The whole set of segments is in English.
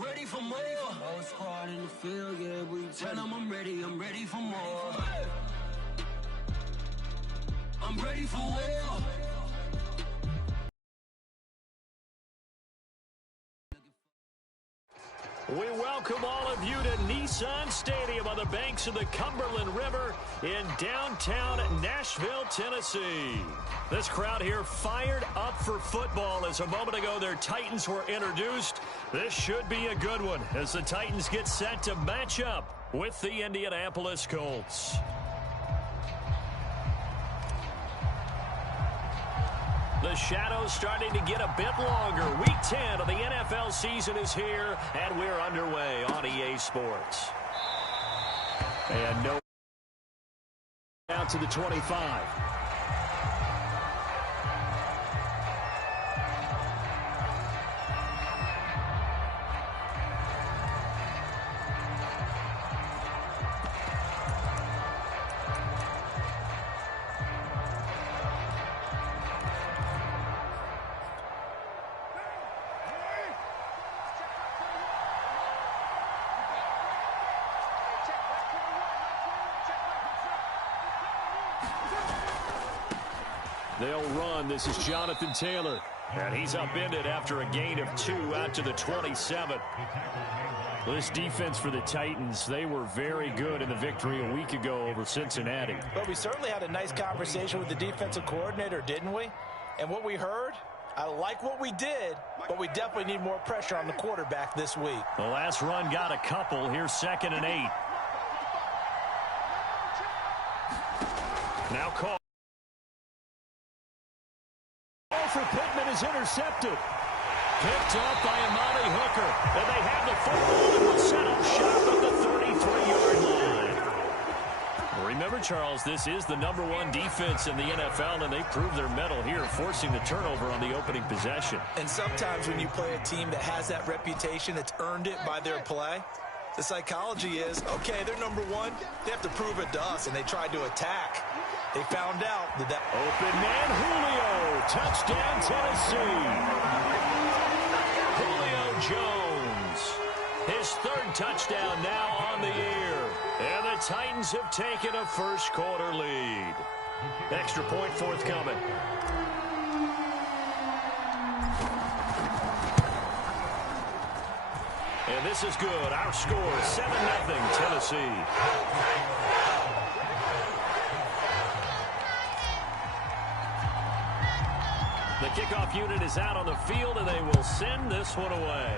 ready for more. Whole squad in the field, yeah, we tell them I'm ready for more. I'm ready for war. We welcome all of you to Nissan Stadium on the banks of the Cumberland River in downtown Nashville, Tennessee. This crowd here fired up for football as a moment ago their Titans were introduced. This should be a good one as the Titans get set to match up with the Indianapolis Colts. The shadows starting to get a bit longer. Week 10 of the NFL season is here, and we're underway on EA Sports. And no out to the 25. They'll run. This is Jonathan Taylor. And he's upended after a gain of 2 out to the 27. This defense for the Titans, they were very good in the victory a week ago over Cincinnati. But we certainly had a nice conversation with the defensive coordinator, didn't we? And what we heard, I like what we did, but we definitely need more pressure on the quarterback this week. The last run got a couple. Here's 2nd and 8. Now call. For Pittman is intercepted. Picked up by Amani Hooker. And they have the football and will set up shop at the 33-yard line. Remember, Charles, this is the #1 defense in the NFL, and they proved their mettle here, forcing the turnover on the opening possession. And sometimes when you play a team that has that reputation, that's earned it by their play, the psychology is, okay, they're #1. They have to prove it to us, and they tried to attack. They found out that open man, Julio. Touchdown, Tennessee. Julio Jones. His 3rd touchdown now on the year. And the Titans have taken a first-quarter lead. Extra point forthcoming. And this is good. Our score, 7-0, Tennessee. The kickoff unit is out on the field, and they will send this one away.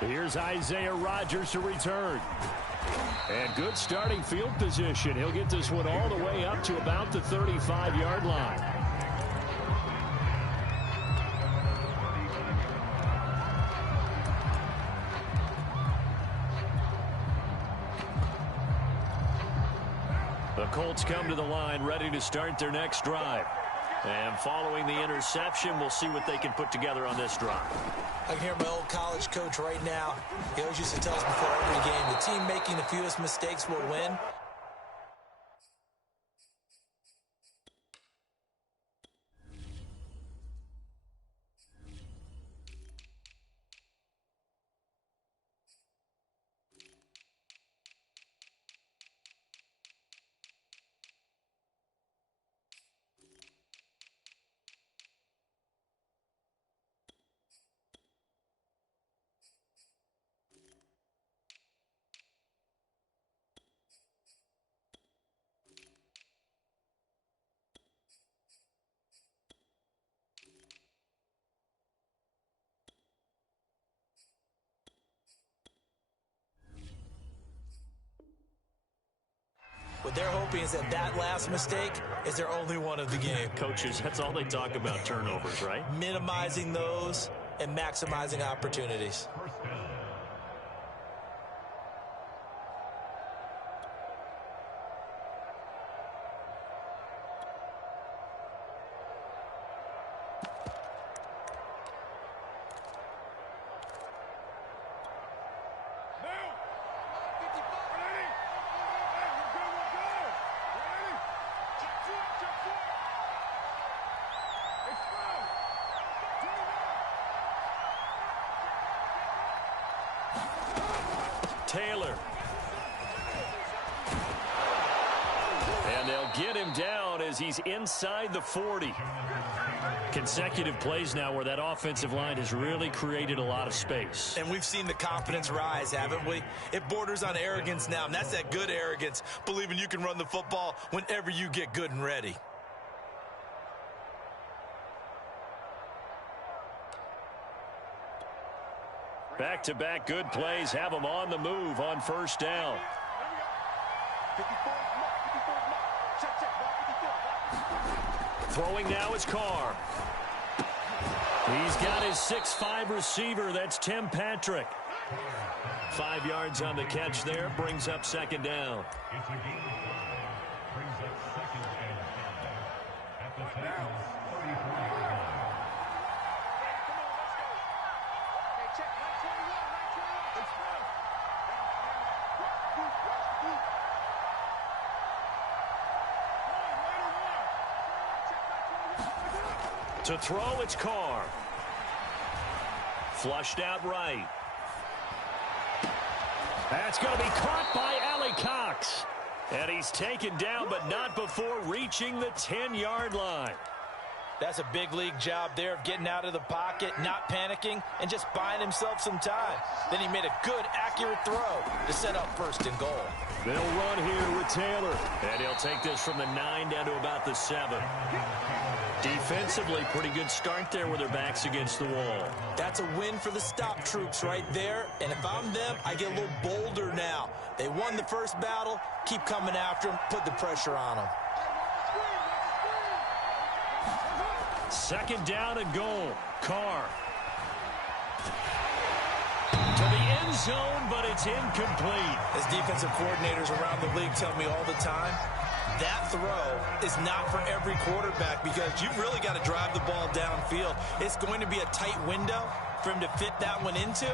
Here's Isaiah Rodgers to return. And good starting field position. He'll get this one all the way up to about the 35-yard line. The Colts come to the line ready to start their next drive. And following the interception, we'll see what they can put together on this drive. I can hear my old college coach right now. He always used to tell us before every game, the team making the fewest mistakes will win. What they're hoping is that that last mistake is their only one of the game. Coaches, that's all they talk about, turnovers, right? Minimizing those and maximizing opportunities. Taylor. And they'll get him down as he's inside the 40. Consecutive plays now where that offensive line has really created a lot of space. And we've seen the confidence rise, haven't we? It borders on arrogance now, and that's that good arrogance, believing you can run the football whenever you get good and ready. Back-to-back good plays have them on the move on first down. Throwing now is Carr. He's got his 6'5" receiver. That's Tim Patrick. 5 yards on the catch there. Brings up second down. To throw, it's Carr. Flushed out right. That's going to be caught by Allie Cox. And he's taken down, but not before reaching the 10-yard line. That's a big league job there of getting out of the pocket, not panicking, and just buying himself some time. Then he made a good, accurate throw to set up first and goal. They'll run here with Taylor. And he'll take this from the 9 down to about the 7. Defensively, pretty good start there with their backs against the wall. That's a win for the stop troops right there. And if I'm them, I get a little bolder now. They won the first battle. Keep coming after them. Put the pressure on them. Second down and goal. Carr. To the end zone, but it's incomplete. As defensive coordinators around the league tell me all the time, that throw is not for every quarterback because you've really got to drive the ball downfield. It's going to be a tight window for him to fit that one into.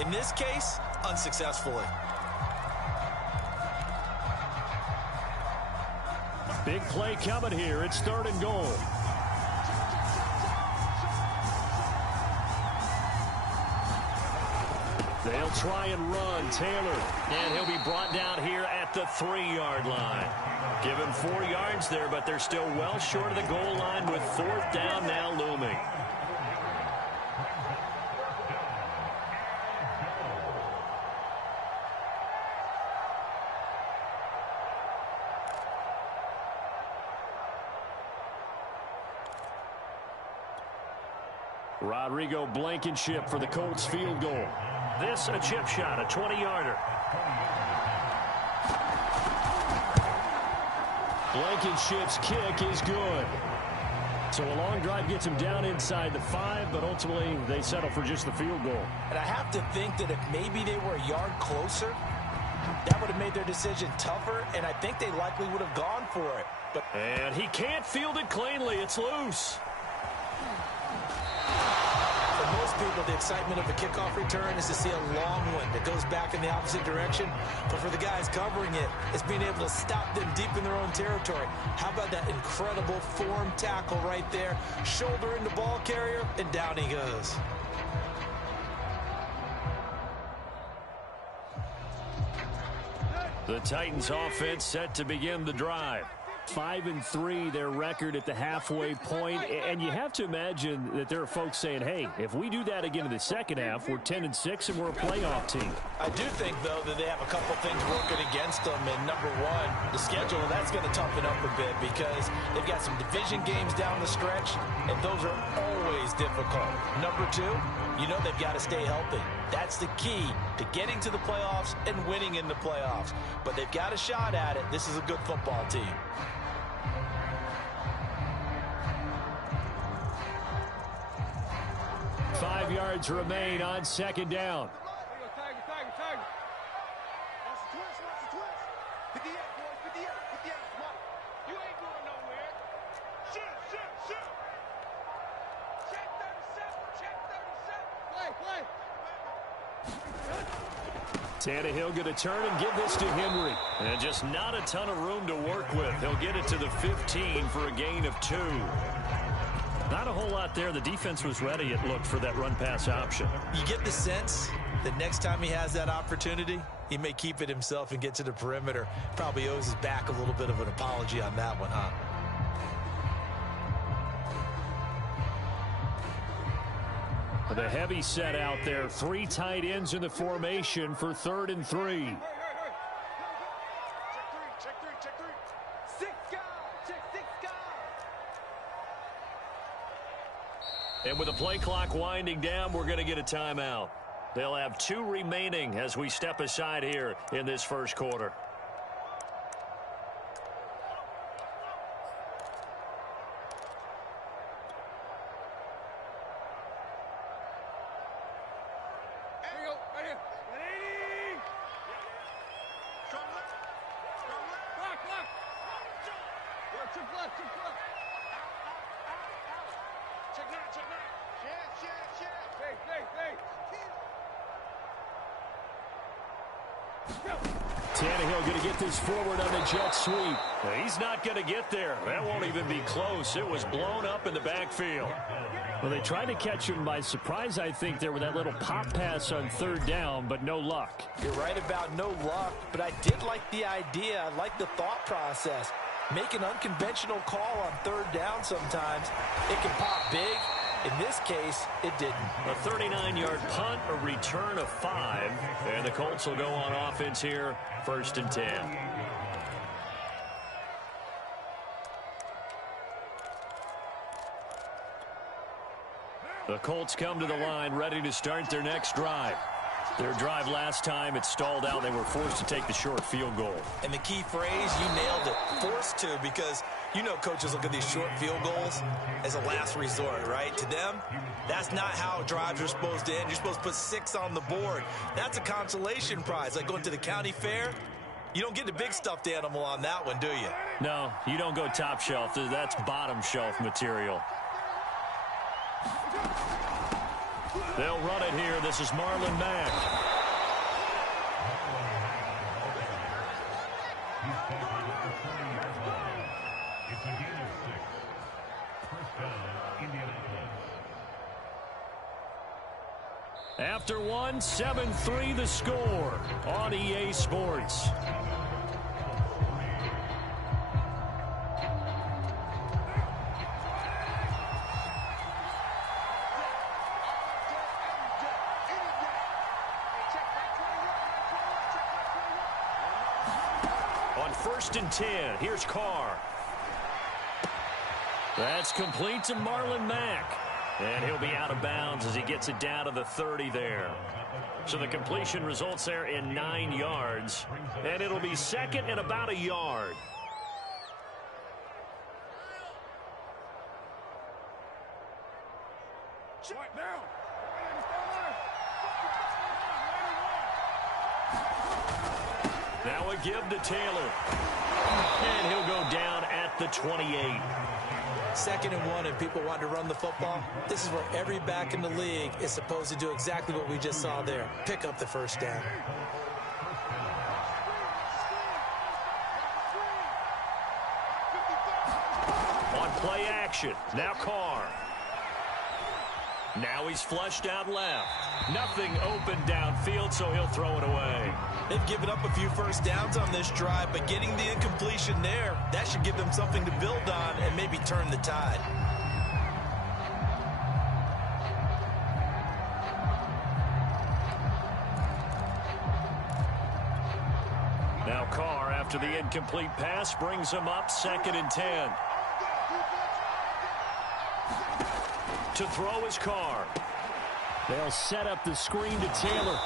In this case, unsuccessfully. Big play coming here. It's third and goal. They'll try and run Taylor. And he'll be brought down here at the 3-yard line. Give him 4 yards there, but they're still well short of the goal line with fourth down now looming. Rodrigo Blankenship for the Colts field goal. This a chip shot, a 20-yarder. Blankenship's kick is good. So a long drive gets him down inside the 5, but ultimately they settle for just the field goal. And I have to think that if maybe they were a yard closer, that would have made their decision tougher, and I think they likely would have gone for it. And he can't field it cleanly. It's loose. For most people, the excitement of a kickoff return is to see a long one that goes back in the opposite direction. But for the guys covering it, it's being able to stop them deep in their own territory. How about that incredible form tackle right there? Shoulder into ball carrier, and down he goes. The Titans offense set to begin the drive. 5-3 their record at the halfway point, and you have to imagine that there are folks saying, hey, if we do that again in the second half, we're 10-6 and we're a playoff team. I do think, though, that they have a couple things working against them, and number one, the schedule, that's going to toughen up a bit because they've got some division games down the stretch, and those are always difficult. Number two, you know they've got to stay healthy. That's the key to getting to the playoffs and winning in the playoffs. But they've got a shot at it. This is a good football team. Five yards remain on second down. Tannehill going to turn and give this to Henry. And just not a ton of room to work with. He'll get it to the 15 for a gain of 2. Not a whole lot there. The defense was ready, it looked, for that run-pass option. You get the sense The next time he has that opportunity, he may keep it himself and get to the perimeter. Probably owes his back a little bit of an apology on that one, huh? The heavy set out there. 3 tight ends in the formation for 3rd and 3. And with the play clock winding down, we're going to get a timeout. They'll have 2 remaining as we step aside here in this first quarter. Tannehill going to get this forward on the jet sweep. He's not going to get there. That won't even be close. It was blown up in the backfield. Well, they tried to catch him by surprise, I think, there with that little pop pass on 3rd down, but no luck. You're right about no luck, but I did like the idea. I like the thought process. Make an unconventional call on 3rd down sometimes. It can pop big. In this case, it didn't. A 39-yard punt, a return of 5, and the Colts will go on offense here, 1st and 10. The Colts come to the line ready to start their next drive. Their drive last time, it stalled out. They were forced to take the short field goal. And the key phrase, you nailed it, forced to, because you know coaches look at these short field goals as a last resort, right? To them, that's not how drives are supposed to end. You're supposed to put 6 on the board. That's a consolation prize, like going to the county fair. You don't get the big stuffed animal on that one, do you? No, you don't go top shelf. That's bottom shelf material. They'll run it here. This is Marlon Mack. After 1, 7-3 the score on EA Sports. On 1st and 10, here's Carr. That's complete to Marlon Mack. And he'll be out of bounds as he gets it down to the 30 there. So the completion results there in 9 yards. And it'll be 2nd and about a yard. Now a give to Taylor. And he'll go down at the 28. 2nd and 1, and people want to run the football. This is where every back in the league is supposed to do exactly what we just saw there. Pick up the 1st down. On play action, now Carr. Now he's flushed out left. Nothing open downfield, so he'll throw it away. They've given up a few 1st downs on this drive, but getting the incompletion there, that should give them something to build on and maybe turn the tide. Now Carr, after the incomplete pass, brings him up 2nd and 10. To throw is Carr. They'll set up the screen to Taylor.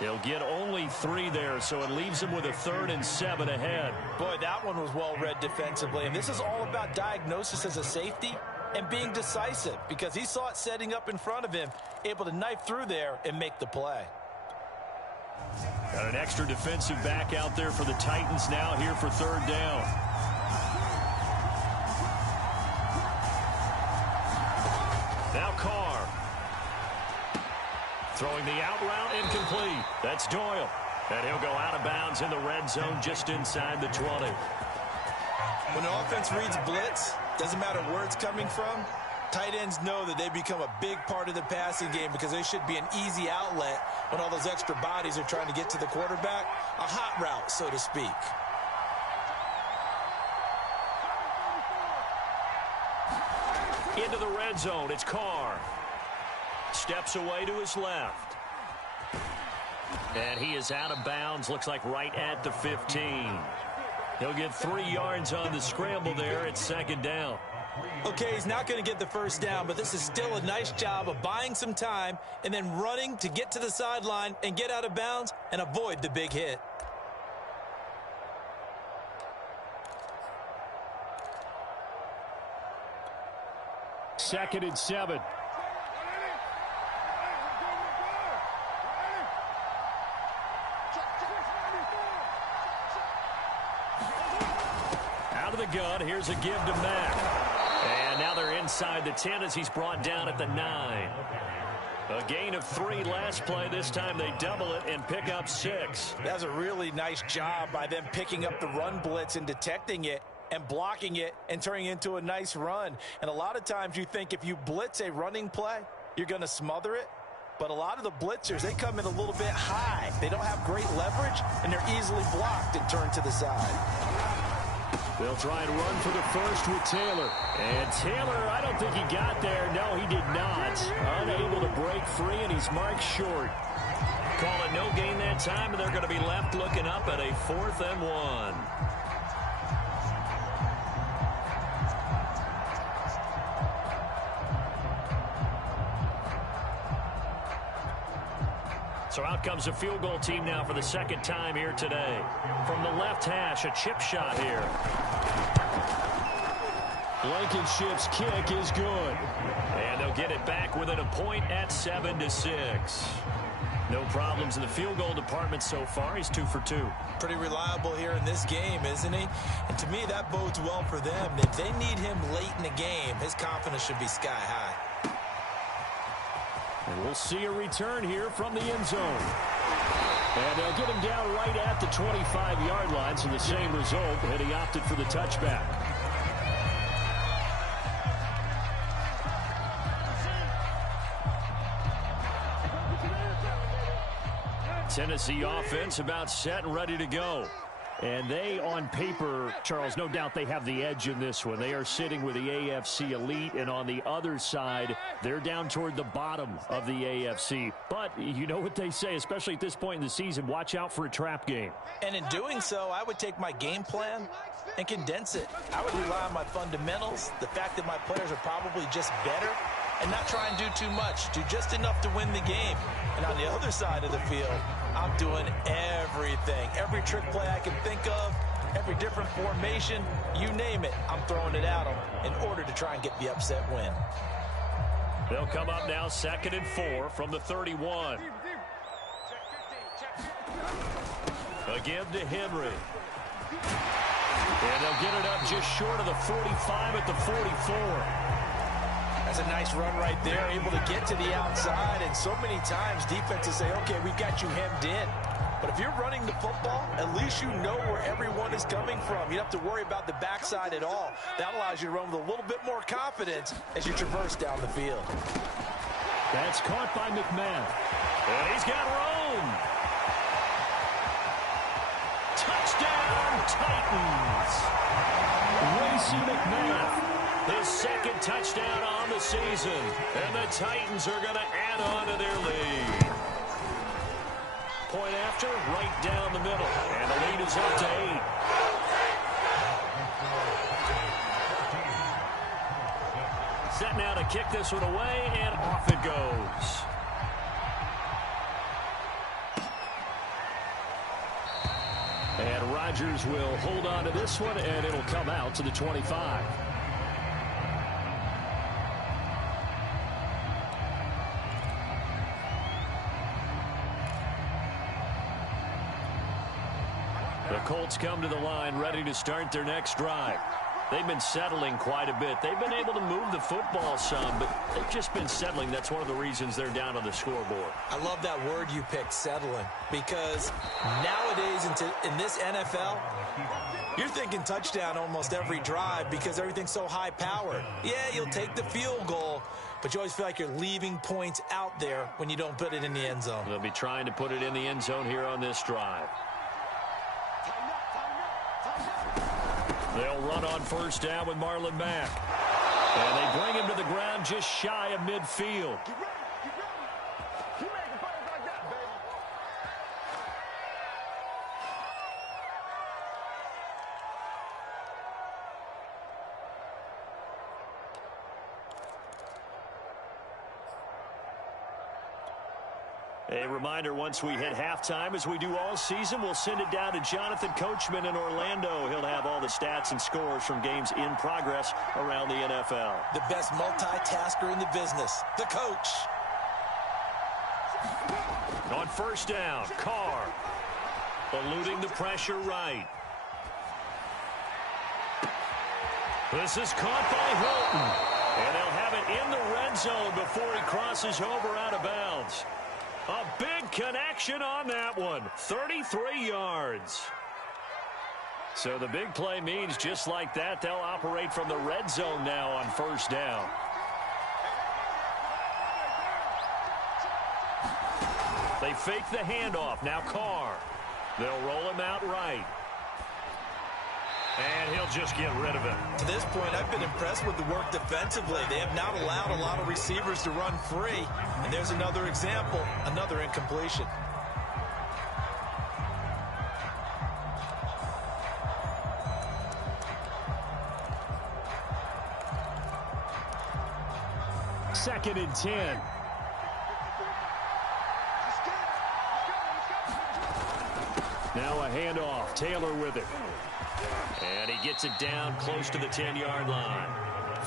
They'll get only 3 there, so it leaves him with a 3rd and 7 ahead. Boy, that one was well read defensively, and this is all about diagnosis as a safety and being decisive, because he saw it setting up in front of him, able to knife through there and make the play. Got an extra defensive back out there for the Titans now here for 3rd down. Now Carr. Throwing the out route, incomplete. That's Doyle. And he'll go out of bounds in the red zone just inside the 20. When an offense reads blitz, doesn't matter where it's coming from, Tight ends know that they become a big part of the passing game because they should be an easy outlet when all those extra bodies are trying to get to the quarterback. A hot route, so to speak. Into the red zone, it's Carr. Steps away to his left. And he is out of bounds, looks like right at the 15. He'll get 3 yards on the scramble there. It's second down. Okay, he's not going to get the first down, but this is still a nice job of buying some time and then running to get to the sideline and get out of bounds and avoid the big hit. Second and 7. Out of the gun, here's a give to Mack. And now they're inside the 10 as he's brought down at the 9. A gain of 3 last play. This time they double it and pick up 6. That's a really nice job by them picking up the run blitz and detecting it and blocking it and turning it into a nice run. And a lot of times you think if you blitz a running play, you're going to smother it. But a lot of the blitzers, they come in a little bit high. They don't have great leverage, and they're easily blocked and turned to the side. They'll try and run for the first with Taylor. And Taylor, I don't think he got there. No, he did not. Unable to break free, and he's marked short. Call it no gain that time, and they're going to be left looking up at a 4th and 1. So out comes a field goal team now for the second time here today. From the left hash, a chip shot here. Blankenship's kick is good. And they'll get it back within a point at 7-6. No problems in the field goal department so far. He's 2 for 2. Pretty reliable here in this game, isn't he? And to me, that bodes well for them. If they need him late in the game, his confidence should be sky high. And we'll see a return here from the end zone. And they'll get him down right at the 25-yard line, so the same result, and he opted for the touchback. Tennessee offense about set and ready to go. And they, on paper, Charles, no doubt they have the edge in this one. They are sitting with the AFC elite, and on the other side, they're down toward the bottom of the AFC. But you know what they say, especially at this point in the season, watch out for a trap game. And in doing so, I would take my game plan and condense it. I would rely on my fundamentals, the fact that my players are probably just better, and not try and do too much, do just enough to win the game. And on the other side of the field, I'm doing everything. Every trick play I can think of, every different formation, you name it, I'm throwing it at them in order to try and get the upset win. They'll come up now 2nd and 4 from the 31. A give to Henry. And they'll get it up just short of the 45 at the 44. That's a nice run right there, able to get to the outside. And so many times defenses say, okay, we've got you hemmed in. But if you're running the football, at least you know where everyone is coming from. You don't have to worry about the backside at all. That allows you to run with a little bit more confidence as you traverse down the field. That's caught by McMahon. And he's got room. Touchdown, Titans. Racey McMahon. His second touchdown on the season. And the Titans are going to add on to their lead. Point after, right down the middle. And the lead is up to 8. Set now to kick this one away, and off it goes. And Rodgers will hold on to this one, and it'll come out to the 25. The Colts come to the line ready to start their next drive. They've been settling quite a bit. They've been able to move the football some, but they've just been settling. That's one of the reasons they're down on the scoreboard. I love that word you picked, settling, because nowadays in this NFL, You're thinking touchdown almost every drive because everything's so high-powered. Yeah, you'll take the field goal, but you always feel like you're leaving points out there when you don't put it in the end zone. They'll be trying to put it in the end zone here on this drive. They'll run on first down with Marlon Mack. And they bring him to the ground just shy of midfield. A reminder, once we hit halftime, as we do all season, we'll send it down to Jonathan Coachman in Orlando. He'll have all the stats and scores from games in progress around the NFL. The best multitasker in the business, the coach. On first down, Carr eluding the pressure right. This is caught by Hilton. And they'll have it in the red zone before he crosses over out of bounds. A big connection on that one. 33 yards. So the big play means just like that, they'll operate from the red zone now on first down. They fake the handoff. Now Carr. They'll roll him out right. And he'll just get rid of it. To this point, I've been impressed with the work defensively. They have not allowed a lot of receivers to run free. And there's another example, another incompletion. Second and 10. Now a handoff. Taylor with it. And he gets it down close to the 10-yard line.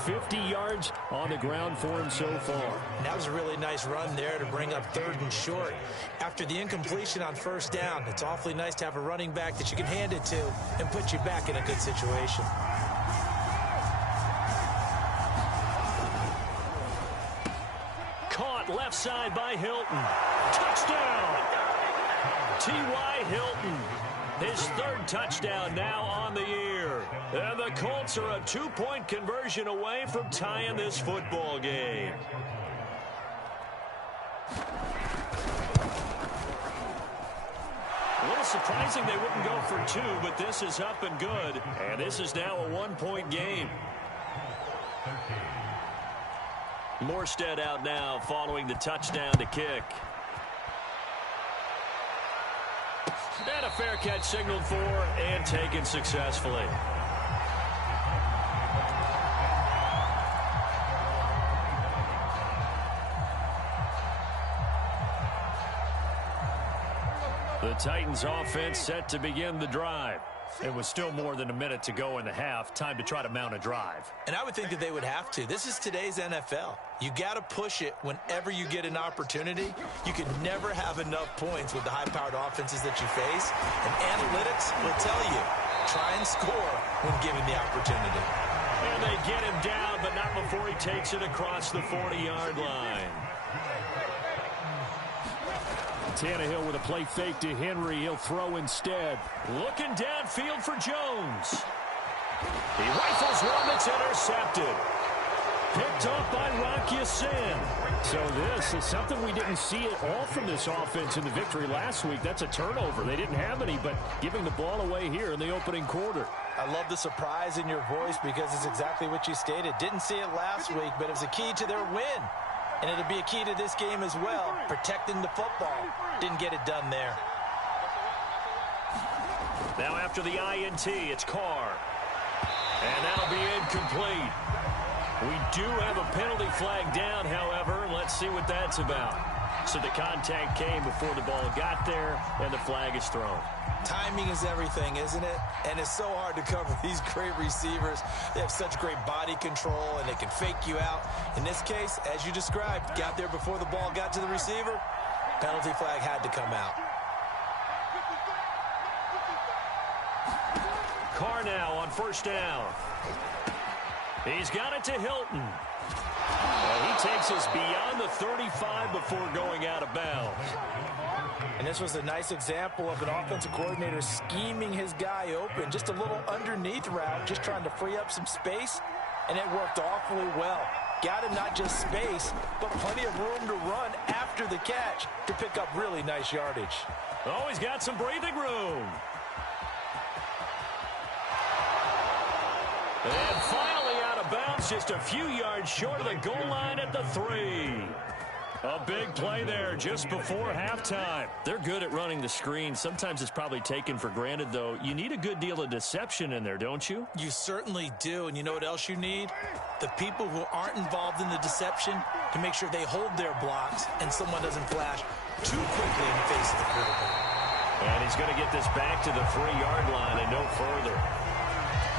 50 yards on the ground for him so far. That was a really nice run there to bring up 3rd and short. After the incompletion on first down, it's awfully nice to have a running back that you can hand it to and put you back in a good situation. Caught left side by Hilton. Touchdown! T.Y. Hilton. His 3rd touchdown now on the year. And the Colts are a 2-point conversion away from tying this football game. A little surprising they wouldn't go for 2, but this is up and good. And this is now a 1-point game. Morstead out now following the touchdown to kick. And a fair catch signaled for and taken successfully. The Titans offense set to begin the drive. It was still more than a minute to go in the half. Time to try to mount a drive. And I would think that they would have to. This is today's NFL. You got to push it whenever you get an opportunity. You can never have enough points with the high-powered offenses that you face. And analytics will tell you, try and score when given the opportunity. And they get him down, but not before he takes it across the 40-yard line. Tannehill with a play fake to Henry. He'll throw instead. Looking downfield for Jones. He rifles one that's intercepted. Picked off by Rock Ya-Sin. So this is something we didn't see at all from this offense in the victory last week. That's a turnover. They didn't have any, but giving the ball away here in the opening quarter. I love the surprise in your voice because it's exactly what you stated. Didn't see it last week, but it was a key to their win. And it'll be a key to this game as well, protecting the football. Didn't get it done there. Now after the INT, it's Carr. And that'll be incomplete. We do have a penalty flag down, however. Let's see what that's about. So the contact came before the ball got there, and the flag is thrown. Timing is everything, isn't it? And it's so hard to cover these great receivers. They have such great body control, and they can fake you out. In this case, as you described, got there before the ball got to the receiver. Penalty flag had to come out. Carr now on first down. He's got it to Hilton. Well, he takes us beyond the 35 before going out of bounds. And this was a nice example of an offensive coordinator scheming his guy open. Just a little underneath route, just trying to free up some space, and it worked awfully well. Got him not just space, but plenty of room to run after the catch to pick up really nice yardage. Oh, he's got some breathing room. And finally out of bounds, just a few yards short of the goal line at the 3. A big play there just before halftime. They're good at running the screen. Sometimes it's probably taken for granted, though. You need a good deal of deception in there, don't you? You certainly do. And you know what else you need? The people who aren't involved in the deception to make sure they hold their blocks and someone doesn't flash too quickly in the face of the quarterback. And he's going to get this back to the 3-yard line and no further.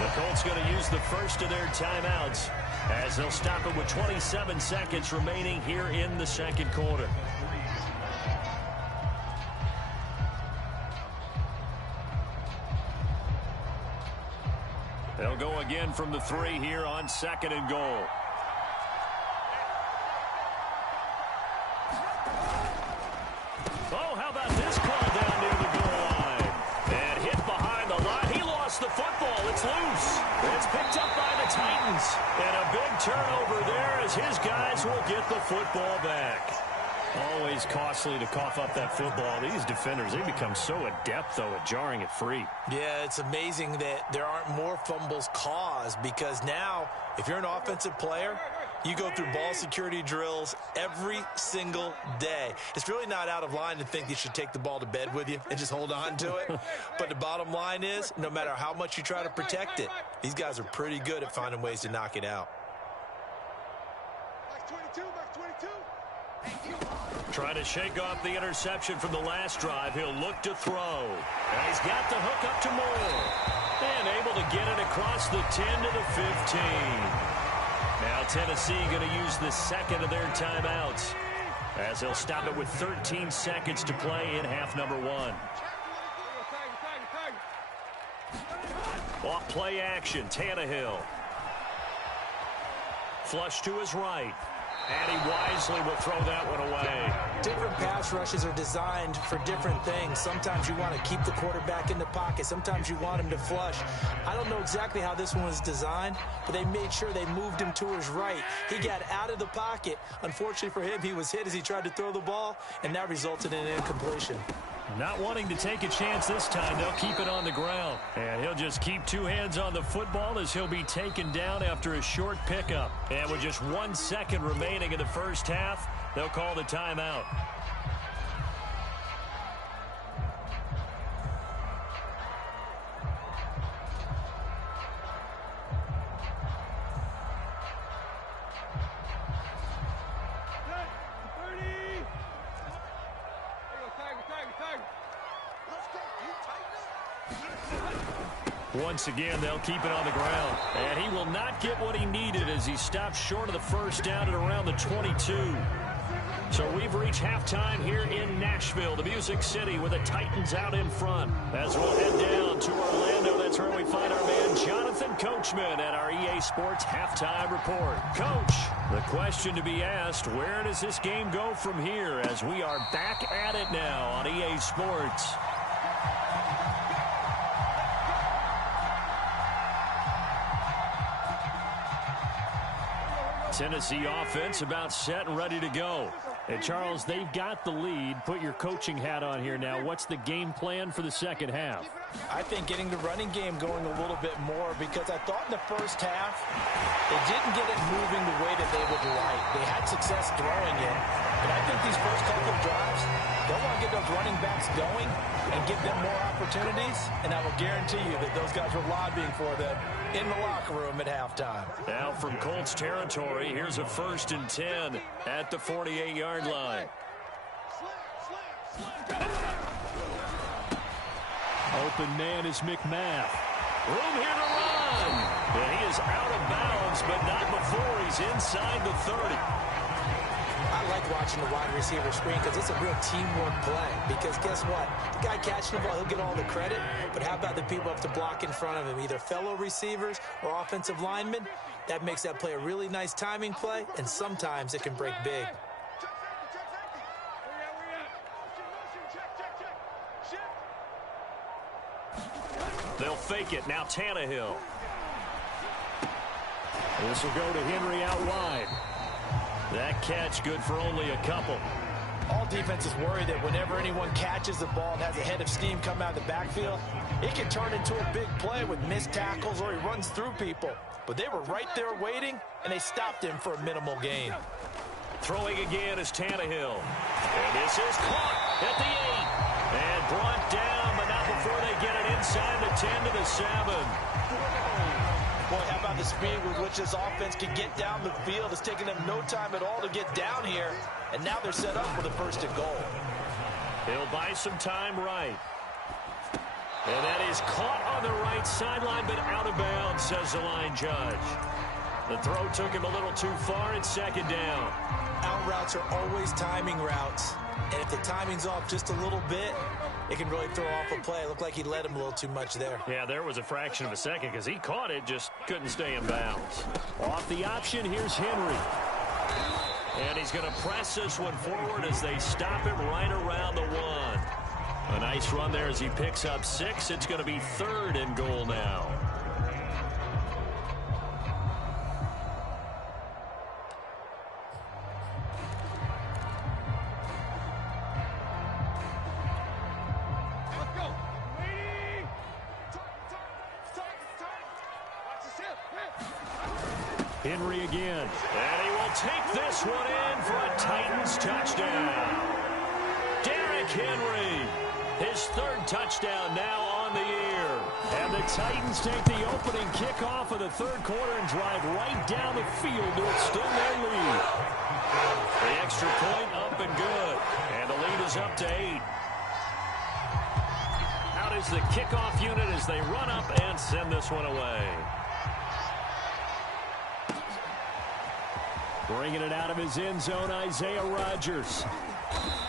The Colts going to use the first of their timeouts as they'll stop it with 27 seconds remaining here in the second quarter. They'll go again from the 3 here on 2nd and goal. Oh, how about this call down near the goal line? And hit behind the line. He lost the football. It's loose. It's picked up by the Titans. And a big turnover there as his guys will get the football back. Always costly to cough up that football. These defenders, they become so adept, though, at jarring it free. Yeah, it's amazing that there aren't more fumbles caused because now, if you're an offensive player, you go through ball security drills every single day. It's really not out of line to think you should take the ball to bed with you and just hold on to it. But the bottom line is, no matter how much you try to protect it, these guys are pretty good at finding ways to knock it out. Trying to shake off the interception from the last drive. He'll look to throw. And he's got the hook up to Moore. And able to get it across the 10 to the 15. Now Tennessee going to use the second of their timeouts as they'll stop it with 13 seconds to play in half number 1. Off play action, Tannehill. Flush to his right. And he wisely will throw that one away. Different pass rushes are designed for different things. Sometimes you want to keep the quarterback in the pocket. Sometimes you want him to flush. I don't know exactly how this one was designed, but they made sure they moved him to his right. He got out of the pocket. Unfortunately for him, he was hit as he tried to throw the ball, and that resulted in an incompletion. Not wanting to take a chance this time, they'll keep it on the ground. And he'll just keep 2 hands on the football as he'll be taken down after a short pickup. And with just 1 second remaining in the first half, they'll call the timeout. Once again, they'll keep it on the ground. And he will not get what he needed as he stopped short of the first down at around the 22. So we've reached halftime here in Nashville, the Music City, with the Titans out in front. As we'll head down to Orlando, that's where we find our man Jonathan Coachman at our EA Sports Halftime Report. Coach, the question to be asked, where does this game go from here as we are back at it now on EA Sports? Tennessee offense about set and ready to go. And, Charles, they've got the lead. Put your coaching hat on here now. What's the game plan for the second half? I think getting the running game going a little bit more because I thought in the first half they didn't get it moving the way that they would like. They had success throwing it. But I think these first couple of drives, they'll want to get those running backs going and give them more opportunities. And I will guarantee you that those guys were lobbying for them in the locker room at halftime. Now from Colts territory, here's a 1st and 10 at the 48-yard line. Open man is McMath. Room here to run. And he is out of bounds, but not before he's inside the 30. I like watching the wide receiver screen because it's a real teamwork play. Because guess what? The guy catching the ball, he'll get all the credit. But how about the people up to block in front of him, either fellow receivers or offensive linemen? That makes that play a really nice timing play, and sometimes it can break big. They'll fake it. Now Tannehill. This will go to Henry out wide. That catch good for only a couple. All defenses worry that whenever anyone catches the ball and has a head of steam come out of the backfield, it can turn into a big play with missed tackles or he runs through people. But they were right there waiting, and they stopped him for a minimal gain. Throwing again is Tannehill. And this is caught at the 8. And brought down, but not before they get it inside the 10 to the 7. Boy, how about the speed with which this offense can get down the field? It's taken them no time at all to get down here. And now they're set up for the first and goal. He'll buy some time right. And that is caught on the right sideline, but out of bounds, says the line judge. The throw took him a little too far. It's second down. Out routes are always timing routes. And if the timing's off just a little bit, it can really throw off a play. It looked like he led him a little too much there. Yeah, there was a fraction of a second because he caught it, just couldn't stay in bounds. Off the option, here's Henry. And he's going to press this one forward as they stop him right around the 1. A nice run there as he picks up 6. It's going to be 3rd and goal now. Henry again. And he will take this one in for a Titans touchdown. Derrick Henry, his 3rd touchdown now on the year. And the Titans take the opening kickoff of the 3rd quarter and drive right down the field to extend their lead. The extra point up and good. And the lead is up to 8. Out is the kickoff unit as they run up and send this one away. Bringing it out of his end zone, Isaiah Rodgers.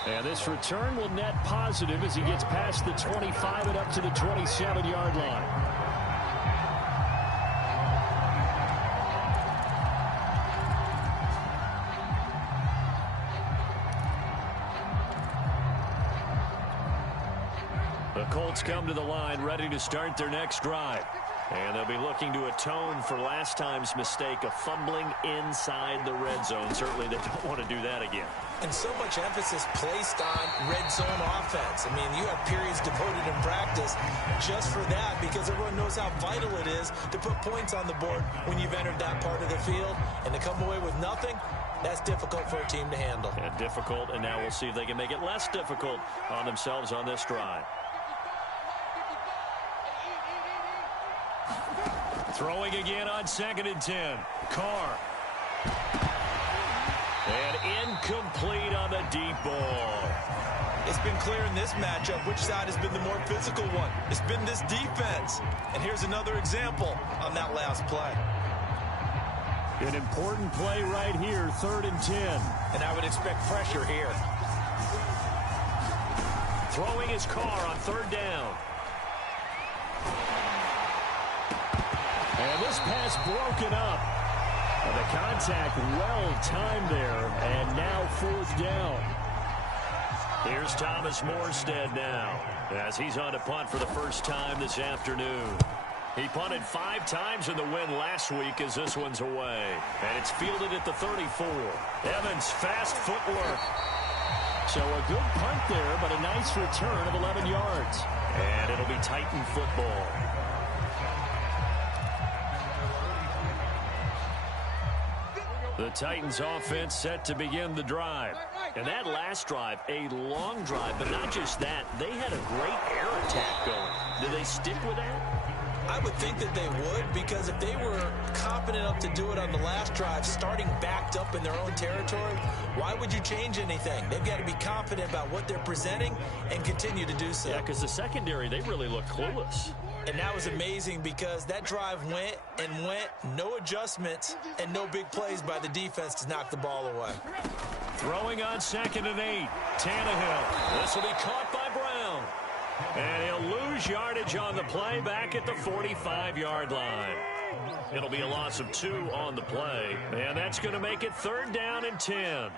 And this return will net positive as he gets past the 25 and up to the 27-yard line. The Colts come to the line ready to start their next drive. And they'll be looking to atone for last time's mistake of fumbling inside the red zone. Certainly they don't want to do that again. And so much emphasis placed on red zone offense. I mean, you have periods devoted in practice just for that because everyone knows how vital it is to put points on the board when you've entered that part of the field. And to come away with nothing, that's difficult for a team to handle. And difficult, and now we'll see if they can make it less difficult on themselves on this drive. Throwing again on 2nd and 10. Carr. And incomplete on the deep ball. It's been clear in this matchup which side has been the more physical one. It's been this defense. And here's another example on that last play. An important play right here, 3rd and 10. And I would expect pressure here. Throwing his Carr on 3rd down. And this pass broken up. And the contact well timed there. And now 4th down. Here's Thomas Morstead now as he's on to punt for the first time this afternoon. He punted 5 times in the win last week as this one's away. And it's fielded at the 34. Evans, fast footwork. So a good punt there, but a nice return of 11 yards. And it'll be Titan football. The Titans offense set to begin the drive. And that last drive, a long drive, but not just that. They had a great air attack going. Do they stick with that? I would think that they would, because if they were confident enough to do it on the last drive, starting backed up in their own territory, why would you change anything? They've got to be confident about what they're presenting and continue to do so. Yeah, because the secondary, they really look clueless. And that was amazing because that drive went and went, no adjustments and no big plays by the defense to knock the ball away. Throwing on 2nd and 8. Tannehill. This will be caught by Brown. And he'll lose yardage on the play back at the 45-yard line. It'll be a loss of 2 on the play. And that's going to make it 3rd down and 10.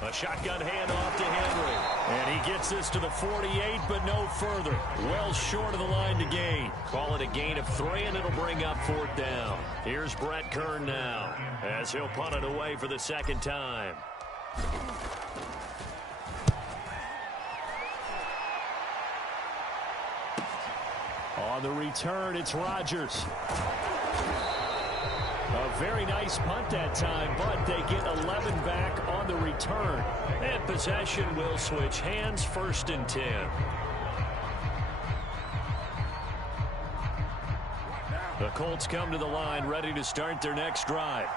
A shotgun handoff to Henry. And he gets this to the 48, but no further. Well short of the line to gain. Call it a gain of 3, and it'll bring up 4th down. Here's Brett Kern now, as he'll punt it away for the 2nd time. On the return, it's Rodgers. A very nice punt that time, but they get 11 back on the return. And possession will switch hands, 1st and 10. The Colts come to the line, ready to start their next drive.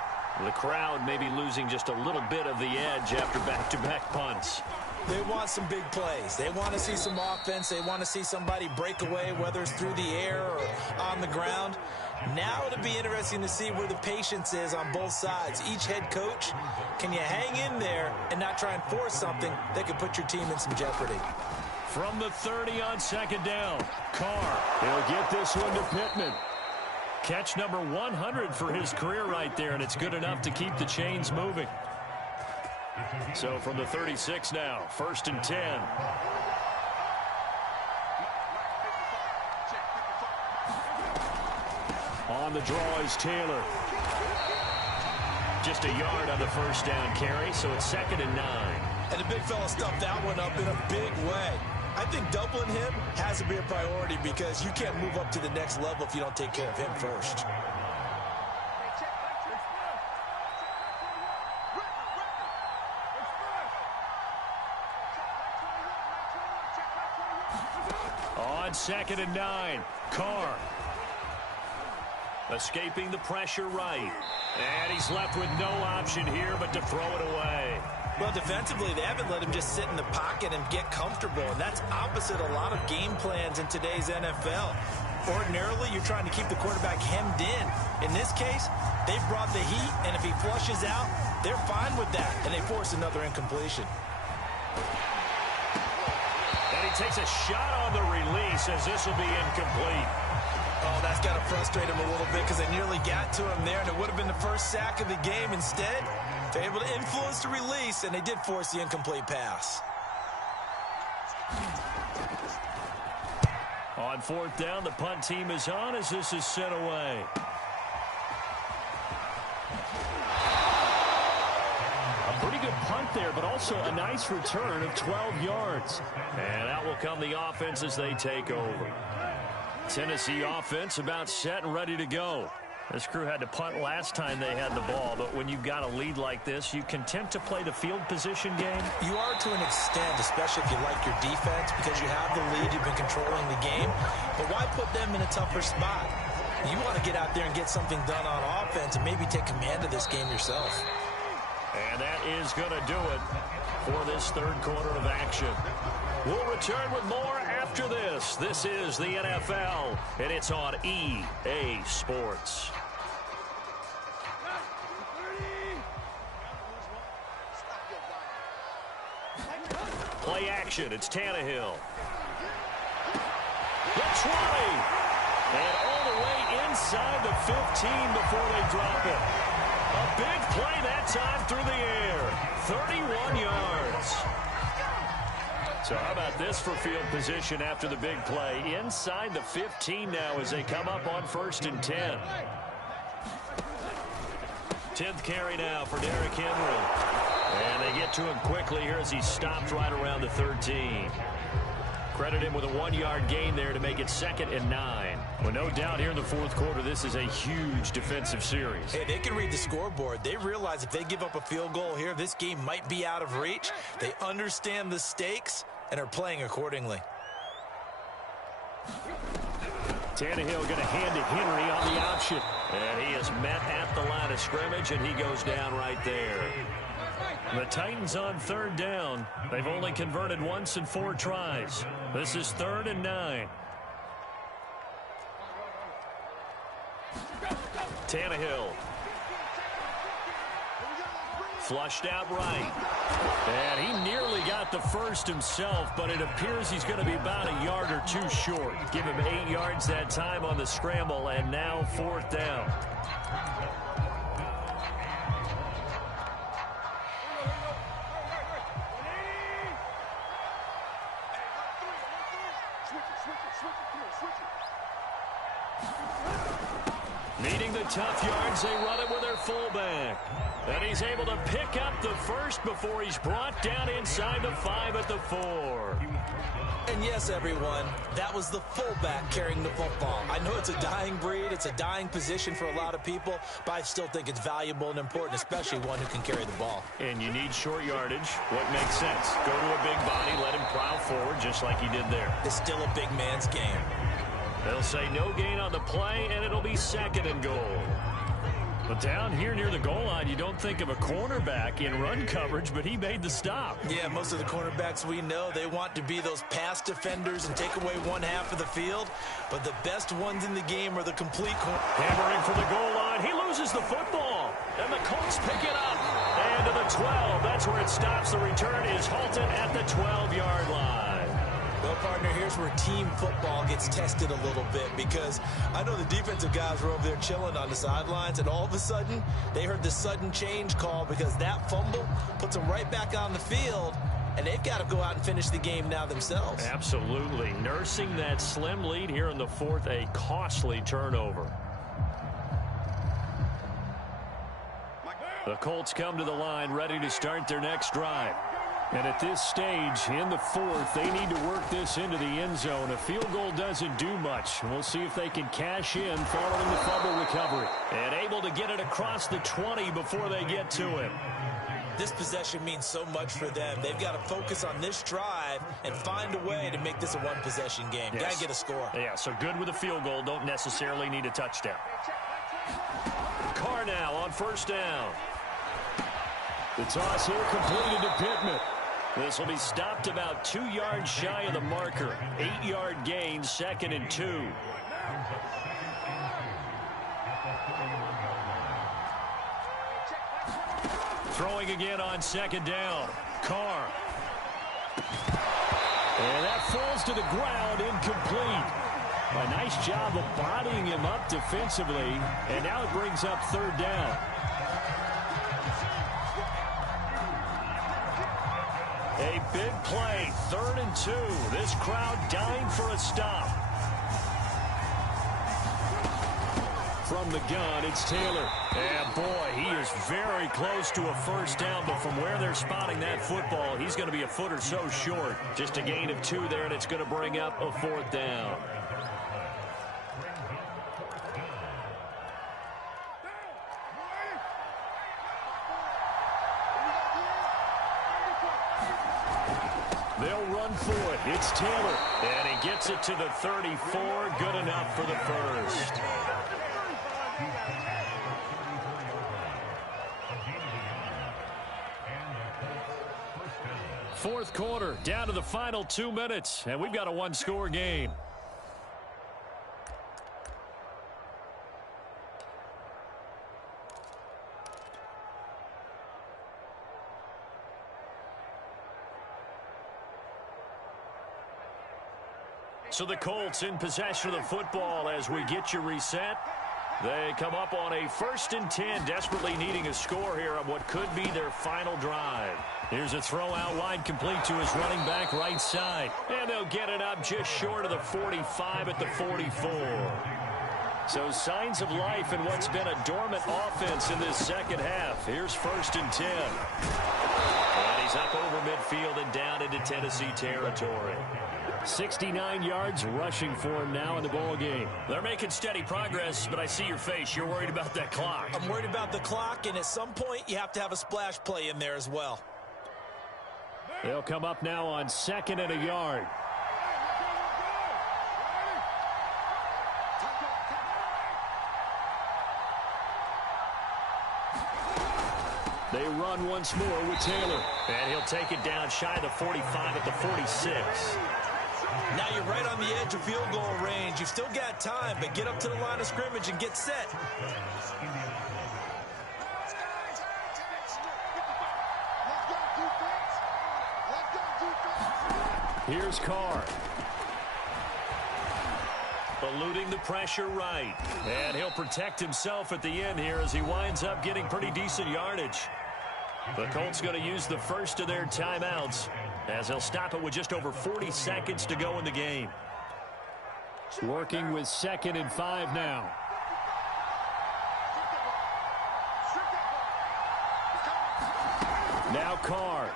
The crowd may be losing just a little bit of the edge after back-to-back punts. They want some big plays. They want to see some offense. They want to see somebody break away, whether it's through the air or on the ground. Now it'll be interesting to see where the patience is on both sides. Each head coach, can you hang in there and not try and force something that could put your team in some jeopardy? From the 30 on 2nd down, Carr. He'll get this one to Pittman. Catch number 100 for his career right there, and it's good enough to keep the chains moving. So from the 36 now, 1st and 10. On the draw is Taylor. Just a yard on the 1st down carry, so it's 2nd and 9. And the big fella stuffed that one up in a big way. I think doubling him has to be a priority because you can't move up to the next level if you don't take care of him first. On 2nd and 9, Carr. Escaping the pressure right. And he's left with no option here but to throw it away. Well, defensively, they haven't let him just sit in the pocket and get comfortable, and that's opposite a lot of game plans in today's NFL. Ordinarily, you're trying to keep the quarterback hemmed in. In this case, they've brought the heat, and if he flushes out, they're fine with that, and they force another incompletion. And he takes a shot on the release as this will be incomplete. Oh, that's got to frustrate him a little bit because they nearly got to him there, and it would have been the first sack of the game. Instead, they're able to influence the release, and they did force the incomplete pass. On 4th down, the punt team is on as this is sent away. A pretty good punt there, but also a nice return of 12 yards. And out will come the offense as they take over. Tennessee offense about set and ready to go. This crew had to punt last time they had the ball, but when you've got a lead like this, you content to play the field position game? You are to an extent, especially if you like your defense, because you have the lead, you've been controlling the game. But why put them in a tougher spot? You want to get out there and get something done on offense and maybe take command of this game yourself. And that is going to do it for this 3rd quarter of action. We'll return with more after this. This is the NFL, and it's on EA Sports. Play action. It's Tannehill. The 20. And all the way inside the 15 before they drop it. A big play that time through the air. 31 yards. So how about this for field position after the big play? Inside the 15 now as they come up on 1st and 10. 10th carry now for Derrick Henry. And they get to him quickly here as he stopped right around the 13. Credit him with a 1-yard gain there to make it 2nd and 9. Well, no doubt here in the 4th quarter, this is a huge defensive series. Hey, they can read the scoreboard. They realize if they give up a field goal here, this game might be out of reach. They understand the stakes and are playing accordingly. Tannehill going to hand it Henry on the option. And he is met at the line of scrimmage, and he goes down right there. The Titans on 3rd down. They've only converted once in 4 tries. This is 3rd and 9. Tannehill. Flushed out right. And he nearly got the first himself, but it appears he's going to be about a yard or two short. Give him 8 yards that time on the scramble, and now 4th down. Needing the tough yards, they run it with their fullback. And he's able to pick up the first before he's brought down inside the 5 at the 4. And yes, everyone, that was the fullback carrying the football. I know it's a dying breed, it's a dying position for a lot of people, but I still think it's valuable and important, especially one who can carry the ball. And you need short yardage. What makes sense? Go to a big body, let him plow forward just like he did there. It's still a big man's game. They'll say no gain on the play, and it'll be 2nd and goal. But down here near the goal line, you don't think of a cornerback in run coverage, but he made the stop. Yeah, most of the cornerbacks we know, they want to be those pass defenders and take away one half of the field. But the best ones in the game are the complete hammering for the goal line. He loses the football, and the Colts pick it up. And to the 12, that's where it stops. The return is halted at the 12-yard line. Well, partner, here's where team football gets tested a little bit, because I know the defensive guys were over there chilling on the sidelines, and all of a sudden, they heard the sudden change call because that fumble puts them right back on the field, and they've got to go out and finish the game now themselves. Absolutely. Nursing that slim lead here in the 4th, a costly turnover. The Colts come to the line ready to start their next drive. And at this stage, in the 4th, they need to work this into the end zone. A field goal doesn't do much. We'll see if they can cash in following the fumble recovery. And able to get it across the 20 before they get to him. This possession means so much for them. They've got to focus on this drive and find a way to make this a one-possession game. Yes. Got to get a score. Yeah, so good with a field goal. Don't necessarily need a touchdown. Carr now on 1st down. The toss here completed to Pittman. This will be stopped about 2 yards shy of the marker. 8-yard gain, 2nd and 2. Throwing again on 2nd down. Carr. And that falls to the ground, incomplete. A nice job of bodying him up defensively. And now it brings up 3rd down. A big play, 3rd and 2. This crowd dying for a stop. From the gun, it's Taylor. And boy, he is very close to a 1st down, but from where they're spotting that football, he's going to be a foot or so short. Just a gain of 2 there, and it's going to bring up a 4th down. They'll run for it. It's Taylor. And he gets it to the 34. Good enough for the 1st. Fourth quarter, down to the final 2 minutes. And we've got a 1-score game. So the Colts in possession of the football as we get you reset. They come up on a 1st and 10, desperately needing a score here on what could be their final drive. Here's a throw out wide, complete to his running back right side. And they'll get it up just short of the 45 at the 44. So signs of life in what's been a dormant offense in this 2nd half. Here's 1st and 10. And he's up over midfield and down into Tennessee territory. 69 yards rushing for him now in the ball game. They're making steady progress, but I see your face. You're worried about that clock. I'm worried about the clock, and at some point, you have to have a splash play in there as well. They'll come up now on 2nd and a yard. They run once more with Taylor. And he'll take it down shy of the 45 at the 46. Now you're right on the edge of field goal range. You've still got time, but get up to the line of scrimmage and get set. Here's Carr. Eluding the pressure right. And he'll protect himself at the end here as he winds up getting pretty decent yardage. The Colts going to use the first of their timeouts as they'll stop it with just over 40 seconds to go in the game. Working with 2nd and 5 now. Now Carr.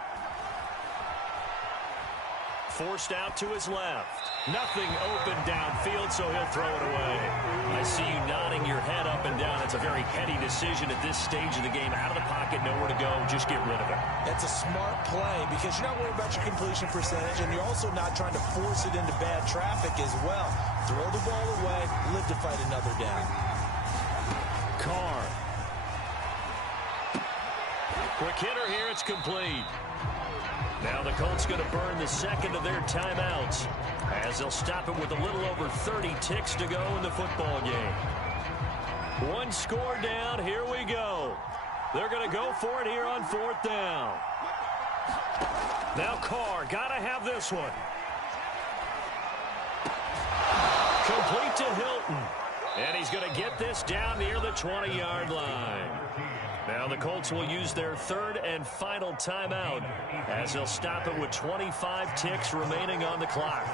Forced out to his left. Nothing open downfield, so he'll throw it away. I see you nodding your head up and down. It's a very heady decision at this stage of the game. Out of the pocket, nowhere to go. Just get rid of it. That's a smart play because you're not worried about your completion percentage, and you're also not trying to force it into bad traffic as well. Throw the ball away, live to fight another down. Carr. Quick hitter here. It's complete. Now the Colts going to burn the second of their timeouts as they'll stop it with a little over 30 ticks to go in the football game. One score down. Here we go. They're going to go for it here on 4th down. Now Carr. Got to have this one. Complete to Hilton. And he's going to get this down near the 20-yard line. Now the Colts will use their 3rd and final timeout as they'll stop it with 25 ticks remaining on the clock.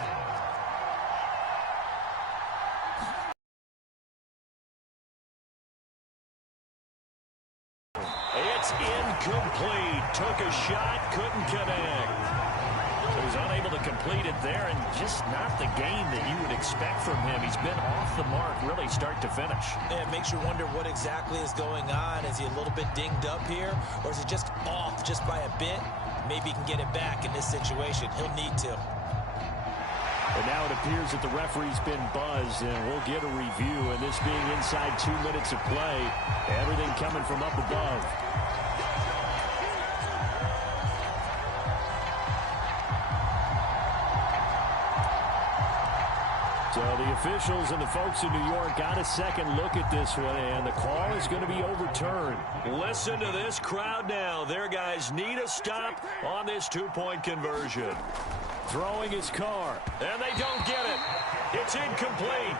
It's incomplete. Took a shot, couldn't connect. So he's unable to complete it there, and just not the game that you would expect from him. He's been off the mark really start to finish. Yeah, it makes you wonder what exactly is going on. Is he a little bit dinged up here, or is he just off just by a bit? Maybe he can get it back in this situation. He'll need to. And now it appears that the referee's been buzzed, and we'll get a review. And this being inside 2 minutes of play, everything coming from up above. So the officials and the folks in New York got a second look at this one, and the call is going to be overturned. Listen to this crowd now. Their guys need a stop on this 2-point conversion. Throwing his Carr, and they don't get it. It's incomplete.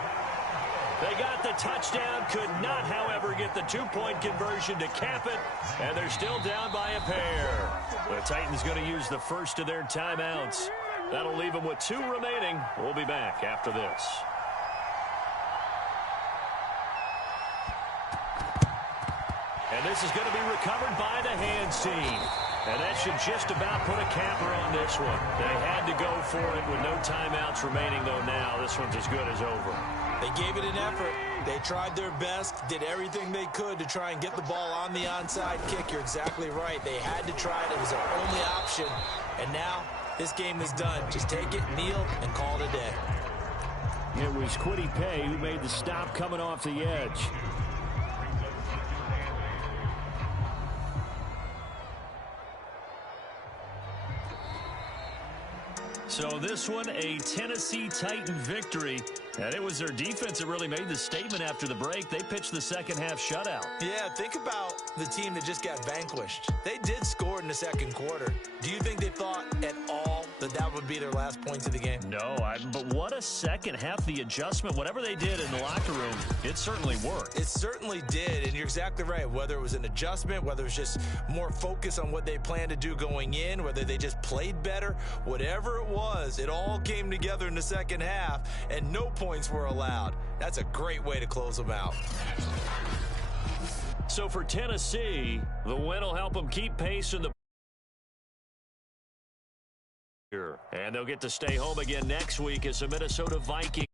They got the touchdown, could not, however, get the 2-point conversion to cap it, and they're still down by a pair. The Titans going to use the first of their timeouts. That'll leave them with 2 remaining. We'll be back after this. And this is going to be recovered by the hands team. And that should just about put a capper on this one. They had to go for it with no timeouts remaining, though now this one's as good as over. They gave it an effort. They tried their best, did everything they could to try and get the ball on the onside kick. You're exactly right. They had to try it. It was their only option. And now this game is done. Just take it, kneel, and call it a day. It was Kwity Paye who made the stop coming off the edge. So this one, a Tennessee Titan victory. And it was their defense that really made the statement after the break. They pitched the second half shutout. Yeah, think about the team that just got vanquished. They did score in the second quarter. Do you think they thought at all that that would be their last points of the game? No, but what a second half. The adjustment, whatever they did in the locker room, it certainly worked. It certainly did, and you're exactly right. Whether it was an adjustment, whether it was just more focus on what they planned to do going in, whether they just played better, whatever it was, it all came together in the second half, and no points were allowed. That's a great way to close them out. So for Tennessee, the win will help them keep pace in the and they'll get to stay home again next week as the Minnesota Vikings